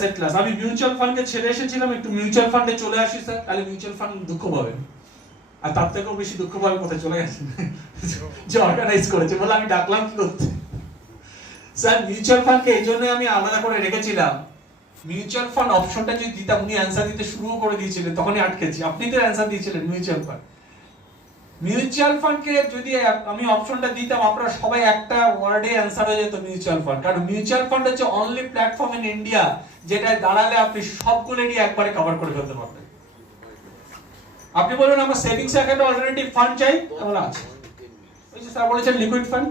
Asset class আমি mutual ফান্ডকে ছেড়ে এসেছিলাম, একটু মিউচুয়াল ফান্ডে চলে আসি স্যার তাহলে মিউচুয়াল ফান্ড দুঃখ পাবেন। আর তার থেকেও বেশি দুঃখ পাবে কোথায় চলে গেছে। যে অর্গানাইজ করেছে বলে আমি ডাকলাম কি করতে স্যার মিউচুয়াল ফান্ডকে এই জন্য আমি আলাদা করে রেখেছিলাম। মিউচুয়াল ফান্ড অপশনটা যদি দিতাম, উনি অ্যান্সার দিতে শুরু করে দিয়েছিলেন, তখনই আটকেছি। আপনি তো অ্যান্সার দিয়েছিলেন মিউচুয়াল ফান্ড মিউচুয়াল ফান্ডকে যদি আমি অপশনটা দিতাম, আপনারা সবাই একটা ওয়ার্ডে অ্যান্সার হয়ে যেত মিউচুয়াল ফান্ড কারণ মিউচুয়াল ফান্ড হচ্ছে অনলি প্ল্যাটফর্ম ইন ইন্ডিয়া যেটায় দাঁড়ালে আপনি সবগুলো নিয়ে একবারে কভার করে ফেলতে পারবেন। আপনি বলুন, আমার সেভিংস অ্যাকাউন্টে অল্টারনেটিভ ফান্ড চাই? আমরা আছে। ওই যে স্যার বলেছেন লিকুইড ফান্ড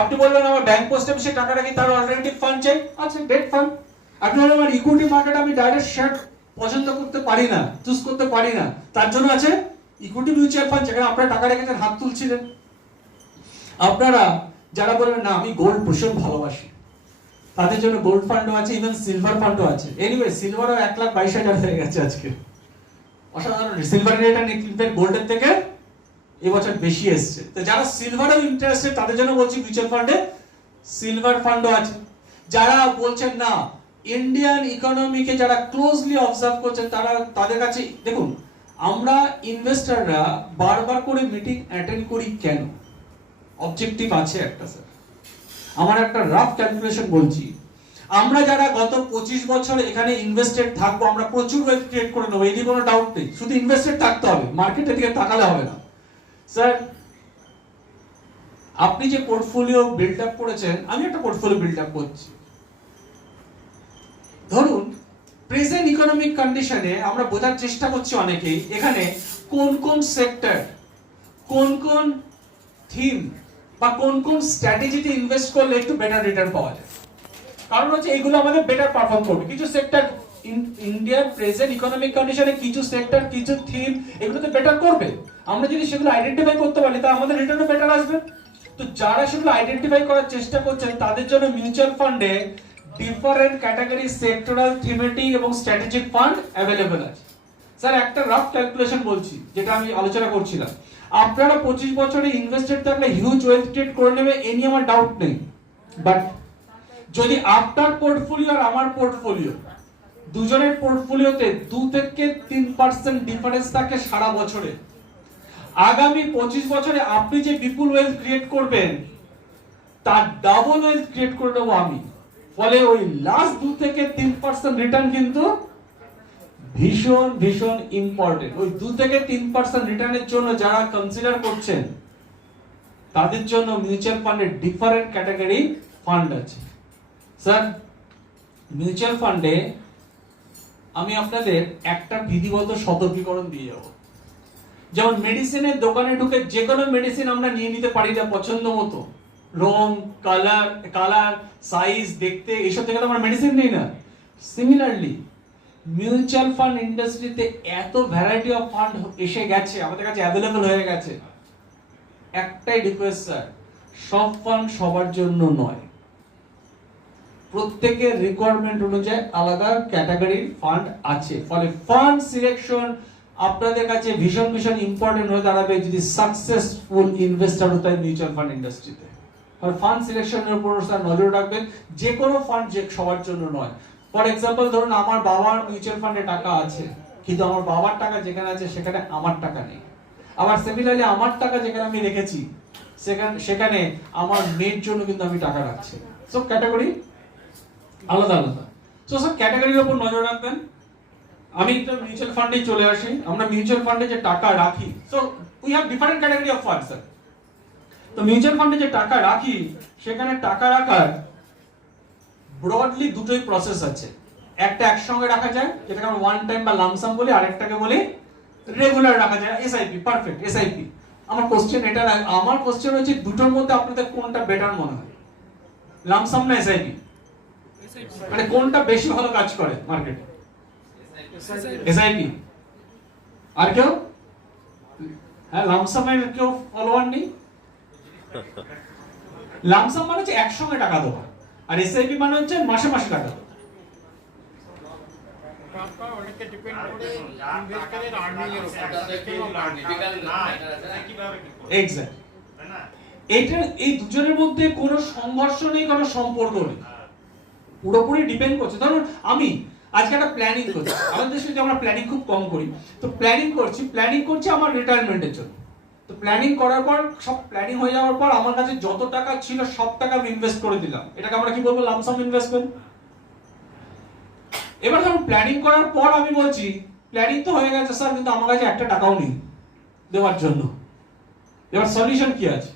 আপনি বললেন, আমার ব্যাংক পোস্ট অফিসে টাকা রাখি তার অল্টারনেটিভ ফান্ড চাই? আছে ডেট ফান্ড আপনি বললেন, আমার ইকুইটি মার্কেট আমি ডাইরেক্ট শেয়ার পছন্দ করতে পারি না চুজ করতে পারি না। তার জন্য আছে ইকুইটি মিউচুয়াল ফান্ড যেখানে আপনারা টাকা রেখেছেন, হাত তুলছিলেন। আপনারা যারা বলবেন, না, আমি গোল্ড ভীষণ ভালোবাসি। তাদের জন্য গোল্ড ফান্ডও আছে ইভেন সিলভার ফান্ডও আছে। এনিওয়ে সিলভারও এক লাখ বাইশ হাজার হয়ে গেছে আজকে। অসাধারণ। সিলভার রেট ইনফ্যাক্ট গোল্ডের থেকে এবছর বেশি এসছে। তো যারা সিলভারও ইন্টারেস্টেড তাদের জন্য বলছি মিউচুয়াল ফান্ডে সিলভার ফান্ডও আছে। যারা বলছেন, না ইন্ডিয়ান ইকোনমিকে যারা ক্লোজলি অবজার্ভ করছেন, তারা তাদের কাছে দেখুন আমরা ইনভেস্টাররা বারবার করে মিটিং অ্যাটেন্ড করি কেন? অবজেক্টিভ আছে একটা স্যার আমার একটা রাফ ক্যালকুলেশন বলছি। আমরা যারা গত পঁচিশ বছর এখানে ইনভেস্টেড থাকব, আমরা প্রচুর ওয়েলথ ক্রিয়েট করে নেব এই কোনো ডাউট নেই। শুধু ইনভেস্টেড থাকতে হবে মার্কেটের দিকে তাকালে হবে না। স্যার আপনি যে পোর্টফোলিও বিল্ড আপ করেছেন, আমি একটা পোর্টফোলিও বিল্ড আপ করছি। ধরুন প্রেজেন্ট ইকোনমিক কন্ডিশনে আমরা বোঝার চেষ্টা করছি অনেকেই, এখানে কোন কোন সেক্টর, কোন কোন থিম বা কোন কোন স্ট্র্যাটেজিতে ইনভেস্ট করলে একটু বেটার রিটার্ন পাওয়া যায়। কারণ হচ্ছে এগুলো আমাদের বেটার পারফর্ম করবে। কিছু সেক্টর ইন্ডিয়ার প্রেজেন্ট ইকোনমিক কন্ডিশনে কিছু সেক্টর, কিছু থিম এগুলো তো বেটার করবে। আমরা যদি সেগুলো আইডেন্টিফাই করতে পারি তা আমাদের রিটার্নও বেটার আসবে। তো যারা সেগুলো আইডেন্টিফাই করার চেষ্টা করছেন, তাদের জন্য মিউচুয়াল ফান্ডে ডিফারেন্ট ক্যাটাগরি সেক্টরাল থিমেটিক এবং স্ট্র্যাটেজিক ফান্ড অ্যাভেলেবল আছে। স্যার একটা রাফ ক্যালকুলেশন বলছি, যেটা আমি আলোচনা করছিলাম। আপনারা পঁচিশ বছরে ইনভেস্টেড থাকলে হিউজ ওয়েলথ ক্রিয়েট করে নেবে, এ নিয়ে আমার ডাউট নেই। বাট যদি আপনার পোর্টফোলিও আর আমার পোর্টফোলিও দুজনের পোর্টফোলিওতে দু থেকে তিন পার্সেন্ট ডিফারেন্স থাকে সারা বছরে, আগামী পঁচিশ বছরে আপনি যে বিপুল ওয়েলথ ক্রিয়েট করবেন, তার ডাবল ওয়েলথ ক্রিয়েট করে নেব আমি। ফলে ওই লাস্ট দু থেকে তিন পার্সেন্ট রিটার্ন কিন্তু ভীষণ ভীষণ ইম্পর্টেন্ট ওই দু থেকে তিন পার্সেন্ট রিটার্নের জন্য যারা কনসিডার করছেন, তাদের জন্য মিউচুয়াল ফান্ডের ডিফারেন্ট ক্যাটাগরি ফান্ড আছে। স্যার মিউচুয়াল ফান্ডে আমি আপনাদের একটা বিধিবদ্ধ সতর্কীকরণ দিয়ে যাব। যেমন মেডিসিনের দোকানে ঢুকে যে কোনো মেডিসিন আমরা নিয়ে নিতে পারি না পছন্দ মতো। রং কালার কালার সাইজ দেখতে এসব থেকে তো আমরা মেডিসিন নেই না। সিমিলারলি মিউচুয়াল ফান্ড ইন্ডাস্ট্রিতে এত ভ্যারাইটি অফ ফান্ড এসে গেছে, আমাদের কাছে অ্যাভেলেবল হয়ে গেছে। একটাই রিকোয়েস্ট স্যার সব ফান্ড সবার জন্য নয়। প্রত্যেকের রিকোয়ারমেন্ট অনুযায়ী আলাদা ক্যাটাগরির ফান্ড আছে। ফলে ফান্ড সিলেকশন আপনাদের কাছে ভীষণ ভীষণ ইম্পর্টেন্ট হয়ে দাঁড়াবে যদি সাকসেসফুল ইনভেস্টার হতে হয় মিউচুয়াল ফান্ড ইন্ডাস্ট্রিতে আর ফান্ড সিলেকশনের উপর স্যার নজর রাখবেন যে কোনো ফান্ড যে সবার জন্য নয়। ফর এক্সাম্পল ধরুন আমার বাবার মিউচুয়াল ফান্ডে টাকা আছে, কিন্তু আমার বাবার টাকা যেখানে আছে, সেখানে আমার টাকা নেই। আবার সিমিলারলি আমার টাকা যেখানে আমি রেখেছি, সেখানে সেখানে আমার মেয়ের জন্য কিন্তু আমি টাকা রাখছি। সব ক্যাটাগরি আলাদা আলাদা। সো স্যার ক্যাটাগরির উপর নজর রাখবেন। আমি একটা মিউচুয়াল ফান্ডে চলে আসি, আমরা মিউচুয়াল ফান্ডে যে টাকা রাখি so we have different category of fund sir তো মিউচুয়াল ফান্ডে যে টাকা রাখি, সেখানে টাকা রাখার ব্রডলি দুটোই প্রসেস আছে। একটা একসঙ্গে রাখা যায়, যেটাকে আমরা ওয়ান টাইম বা লামসাম বলি, আরেকটাকে বলি রেগুলার রাখা যায় এসআইপি পারফেক্ট এসআইপি আমার কোশ্চেন এটা আমার কোশ্চেন হচ্ছে দুটোর মধ্যে আপনাদের কোনটা বেটার মনে হয়? লামসাম না এসআইপি মানে কোনটা বেশি ভালো কাজ করে মার্কেটে এসআইপি আর কেউ? হ্যাঁ লামসামের কেউ ফলোয়ার নেই? লামসাম মানে হচ্ছে একসঙ্গে টাকা দেওয়া। আর এসআইপি মানে হচ্ছে মাসে মাসে টাকা দেওয়া। এটা এই দুজনের মধ্যে কোনো সংঘর্ষ নেই কোনো সম্পর্ক নেই। পুরোপুরি ডিপেন্ড করছে। ধরুন আমি আজকে একটা প্ল্যানিং করছি। আমাদের দেশে আমরা প্ল্যানিং খুব কম করি তো প্ল্যানিং করছি প্ল্যানিং করছি আমার রিটায়ারমেন্টের জন্য। তো প্ল্যানিং করার পর, সব প্ল্যানিং হয়ে যাওয়ার পর আমার কাছে যত টাকা ছিল, সব টাকা আমি ইনভেস্ট করে দিলাম। এটাকে আমরা কি বলব? লামসাম ইনভেস্টমেন্ট এবার ধরুন প্ল্যানিং করার পর আমি বলছি প্ল্যানিং তো হয়ে গেছে স্যার কিন্তু আমার কাছে একটা টাকাও নেই দেওয়ার জন্য। এবার সলিউশন কি আছে?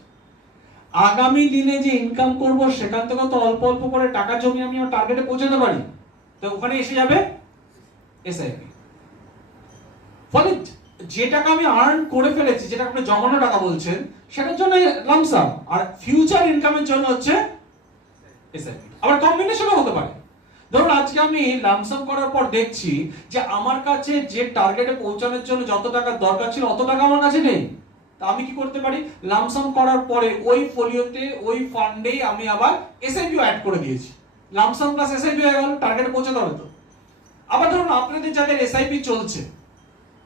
আগামী দিনে যে ইনকাম করব, সেখান থেকে তো অল্প অল্প করে টাকা জমিয়ে আমি আমার টার্গেটে পৌঁছাতে পারি। তো ওখানে এসে যাবে এসআইপি ফলে যে টাকা আমি আর্ন করে ফেলেছি যেটা আপনি জমানো টাকা বলছেন, সেটার জন্য লামসাম আর ফিউচার ইনকামের জন্য হচ্ছে এসআইপি আবার কম্বিনেশনও হতে পারে। ধরুন, আজকে আমি লামসাম করার পর দেখছি যে আমার কাছে যে টার্গেটে পৌঁছানোর জন্য যত টাকা দরকার ছিল, অত টাকা আমার কাছে নেই। তা আমি কি করতে পারি? লামসাম করার পরে ওই ফোলিওতে ওই ফান্ডেই আমি আবার এসআইপিও অ্যাড করে দিয়েছি। লামসাম প্লাস এসআইপি হয়ে গেল টার্গেটে পৌঁছাতে হবে তো। আবার ধরুন, আপনাদের যাদের এসআইপি চলছে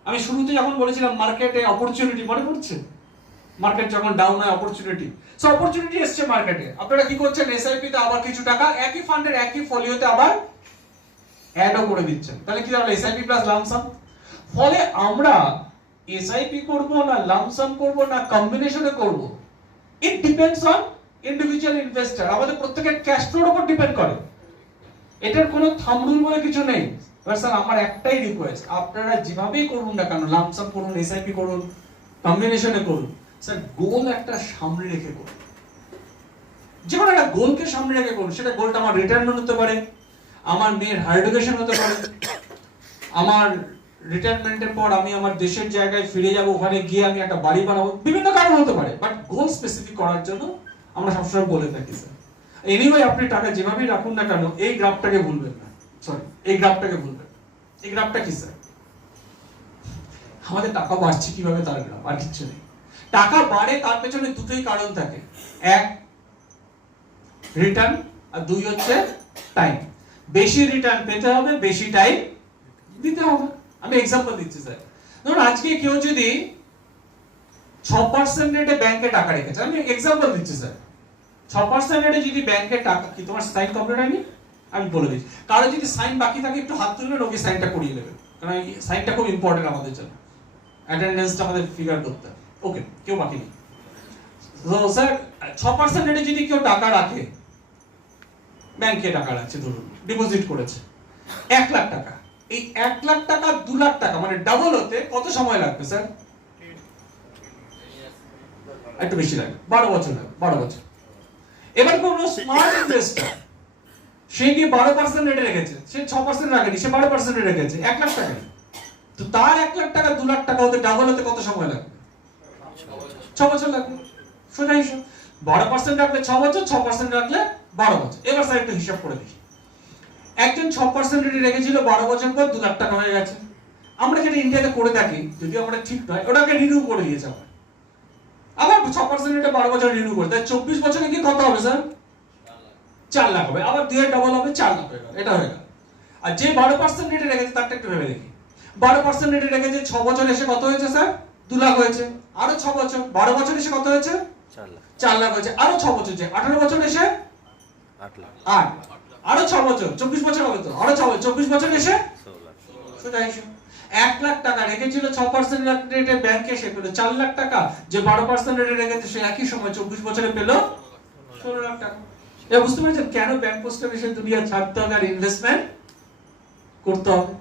আমি শুরুতে যখন বলেছিলাম মার্কেটে অপরচুনিটি মনে পড়ছে? মার্কেট যখন ডাউন হয় অপরচুনিটি সো অপরচুনিটি এসছে মার্কেটে আপনারা কি করছেন? এসআইপি তে আবার কিছু টাকা, একই ফান্ডের একই ফলিওতে আবার অ্যাডও করে দিচ্ছেন। তাহলে কি হলো এসআইপি প্লাস লামসাম ফলে আমরা এসআইপি করব না লামসাম করব না কম্বিনেশনে করব? It depends on individual investor আমাদের প্রত্যেকের ক্যাশ ফ্লোর উপর ডিপেন্ড করে। এটার কোনো থাম রুল বলে কিছু নেই। এবার স্যার আমার একটাই রিকোয়েস্ট আপনারা যেভাবেই করুন না কেন লামসাম করুন এসআইপি করুন কম্বিনেশনে করুন স্যার গোল একটা সামনে রেখে করুন। যে একটা গোলকে সামনে রেখে করুন, সেটা গোলটা আমার রিটায়ারমেন্ট হতে পারে, আমার মেয়ের হায়ার এডুকেশন হতে পারে, আমার রিটায়ারমেন্টের পর আমি আমার দেশের জায়গায় ফিরে যাব, ওখানে গিয়ে আমি একটা বাড়ি বানাবো, বিভিন্ন কারণ হতে পারে বাট গোল স্পেসিফিক করার জন্য আমরা সবসময় বলে থাকি স্যার এনিওয়ে আপনি টাকা যেভাবেই রাখুন না কেন, এই গ্রাফটাকে ভুলবেন না। সরি এই গ্রাফটাকে না। এই গ্রাফটা কি স্যার আমাদের টাকা বাড়ছে, কীভাবে তার গ্রাফ? আর কিচ্ছু নেই। টাকা বাড়ে, তার পেছনে দুটোই কারণ থাকে। এক রিটার্ন আর দুই হচ্ছে টাইম বেশি রিটার্ন পেতে হবে, বেশি টাইম দিতে হবে। আমি এক্সাম্পল দিচ্ছি স্যার ধরুন, আজকে কেউ যদি ছ পার্সেন্ট রেটে ব্যাংকে টাকা রেখেছে। আমি এক্সাম্পল দিচ্ছি স্যার ছ পার্সেন্ট রেটে যদি ব্যাংকে টাকা কি, তোমার সাইন কমপ্লিট হয়নি? আমি বলে দিচ্ছি। কারও যদি সাইন বাকি থাকে, একটু হাত তুলবেন, ওকে সাইনটা করিয়ে নেবে কারণ সাইনটা খুব ইম্পর্টেন্ট আমাদের জন্য। অ্যাটেন্ডেন্সটা আমাদের ফিগার করতে ওকে কেউ বাকি নেই। স্যার ছ পার্সেন্ট যদি কেউ টাকা রাখে, ব্যাংকে টাকা রাখছে, ধরুন ডিপোজিট করেছে, এক লাখ টাকা। এই এক লাখ টাকা, দু লাখ টাকা মানে ডাবল হতে কত সময় লাগবে স্যার একটু বেশি লাগবে। বারো বছর লাগবে, বারো বছর। এবার কোন স্মার্ট ইনভেস্টর সে কি বারো পার্সেন্ট রেটে রেখেছে। সে ছ পার্সেন্ট রাখেনি, সে বারো পার্সেন্ট রেখেছে। এক লাখ টাকা। তো তার এক লাখ টাকা, দু লাখ টাকা হতে ডাবল হতে কত সময় লাগবে? ছ বছর লাগবে। সোজা হিসাব। বারো পার্সেন্ট রাখলে ছ বছর, ছ পার্সেন্ট রাখলে বারো বছর। এবার স্যার একটু হিসাব করে দেখি। একজন ছ পার্সেন্ট রেটে রেখেছিল বারো বছর পর দু লাখ টাকা হয়ে গেছে। আমরা যেটা ইন্ডিয়াতে করে থাকি যদি আমরা ঠিক নয়, ওটাকে রিনিউ করে দিয়েছে আমরা। আবার ছ পার্সেন্ট রেটে বারো বছর রিনিউ করে। তাই চব্বিশ বছরে কি কত হবে, স্যার। চার লাখ হবে। আবার দুই ডবল হবে চার লাখ হয়ে গেল। এটা হয়ে গেল। আর যে বারো পার্সেন্ট রেটে রেখেছে তারটা একটু ভেবে দেখি। বারো পার্সেন্ট রেটে রেখেছে ছ বছর এসে কত হয়েছে স্যার? দু লাখ হয়েছে। আরও ছ বছর। বারো বছর এসে কত হয়েছে? চার লাখ। হয়েছে। আরও ছ বছর যে আঠারো বছর এসে? আট আট। আরও ছ বছর। চব্বিশ বছর হবে তো? আরও ছ বছর। চব্বিশ বছর এসে? এক লাখ টাকা রেখেছিল ছ পার্সেন্ট রেটে ব্যাংকে সে পেল। চার লাখ টাকা যে বারো পার্সেন্ট রেটে রেখেছে সে একই সময় চব্বিশ বছরে পেল। ষোলো লাখ টাকা। এবার বুঝতে পারছেন কেন ব্যাংক পোস্টাল এসে দুনিয়া ছাড়তে হবে আর ইনভেস্টমেন্ট করতে হবে?